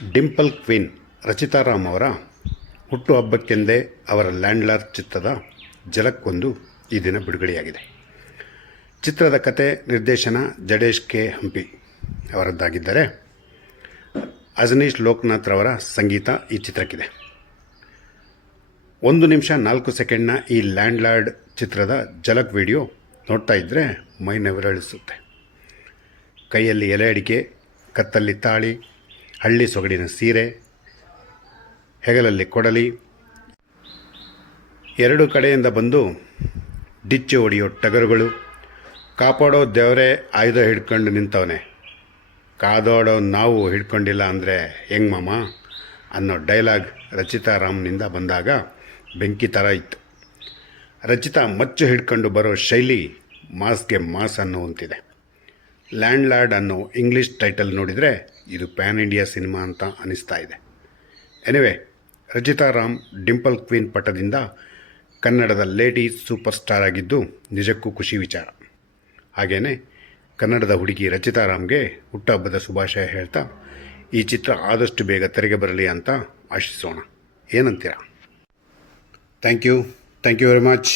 Dimple queen Rachita Ram ಅವರ ಹುಟ್ಟುಹಬ್ಬಕ್ಕೆಂದೇ ಅವರ landlord ಚಿತ್ರದ ಝಲಕ್ಕೊಂದು ಈ ದಿನ ಬಿಡುಗಡೆಯಾಗಿದೆ. ಚಿತ್ರದ ಕತೆ ನಿರ್ದೇಶನ ಜಡೇಶ್ ಕೆ ಹಂಪಿ ಅವರದ್ದಾಗಿದ್ದರೆ ಅಜನೀಶ್ ಲೋಕನಾಥ್ ರವರ ಸಂಗೀತ ಈ ಚಿತ್ರಕ್ಕಿದೆ. 1 ನಿಮಿಷ 4 ಸೆಕೆಂಡ್ನ ಈ ಲ್ಯಾಂಡ್ಲಾರ್ಡ್ ಚಿತ್ರದ ಝಲಕ್ ವಿಡಿಯೋ ನೋಡ್ತಾ ಇದ್ದರೆ ಮೈ ನೆವರಳಿಸುತ್ತೆ. ಕೈಯಲ್ಲಿ ಎಲೆ ಅಡಿಕೆ, ಕತ್ತಲ್ಲಿ ತಾಳಿ, ಹಳ್ಳಿ ಸೊಗಡಿನ ಸೀರೆ, ಹೆಗಲಲ್ಲಿ ಕೊಡಲಿ, ಎರಡು ಕಡೆಯಿಂದ ಬಂದು ಡಿಚ್ಚಿ ಹೊಡೆಯೋ ಟಗರುಗಳು, ಕಾಪಾಡೋ ದೇವರೇ ಆಯುಧ ಹಿಡ್ಕೊಂಡು ನಿಂತವನೆ, ಕಾದೋಡೋ ನಾವು ಹಿಡ್ಕೊಂಡಿಲ್ಲ ಅಂದರೆ ಹೆಂಗೆ ಮಾಮ ಅನ್ನೋ ಡೈಲಾಗ್ ರಚಿತಾ ರಾಮ್ನಿಂದ ಬಂದಾಗ ಬೆಂಕಿ ಥರ ಇತ್ತು. ರಚಿತಾ ಮಚ್ಚು ಹಿಡ್ಕೊಂಡು ಬರೋ ಶೈಲಿ ಮಾಸ್ಗೆ ಮಾಸ್ ಅನ್ನುವಂತಿದೆ. ಲ್ಯಾಂಡ್ಲಾರ್ಡ್ ಅನ್ನೋ ಇಂಗ್ಲೀಷ್ ಟೈಟಲ್ ನೋಡಿದರೆ ಇದು ಪ್ಯಾನ್ ಇಂಡಿಯಾ ಸಿನಿಮಾ ಅಂತ ಅನಿಸ್ತಾ ಇದೆ. Anyway, Rachita Ram dimple queen ಪಟ್ಟದಿಂದ ಕನ್ನಡದ ಲೇಡಿ ಸೂಪರ್ ಸ್ಟಾರ್ ಆಗಿದ್ದು ನಿಜಕ್ಕೂ ಖುಷಿ ವಿಚಾರ. ಹಾಗೆಯೇ ಕನ್ನಡದ ಹುಡುಗಿ ರಚಿತಾ ರಾಮ್ಗೆ ಹುಟ್ಟುಹಬ್ಬದ ಶುಭಾಶಯ ಹೇಳ್ತಾ ಈ ಚಿತ್ರ ಆದಷ್ಟು ಬೇಗ ತೆರೆಗೆ ಬರಲಿ ಅಂತ ಆಶಿಸೋಣ. ಏನಂತೀರಾ? Thank you very much.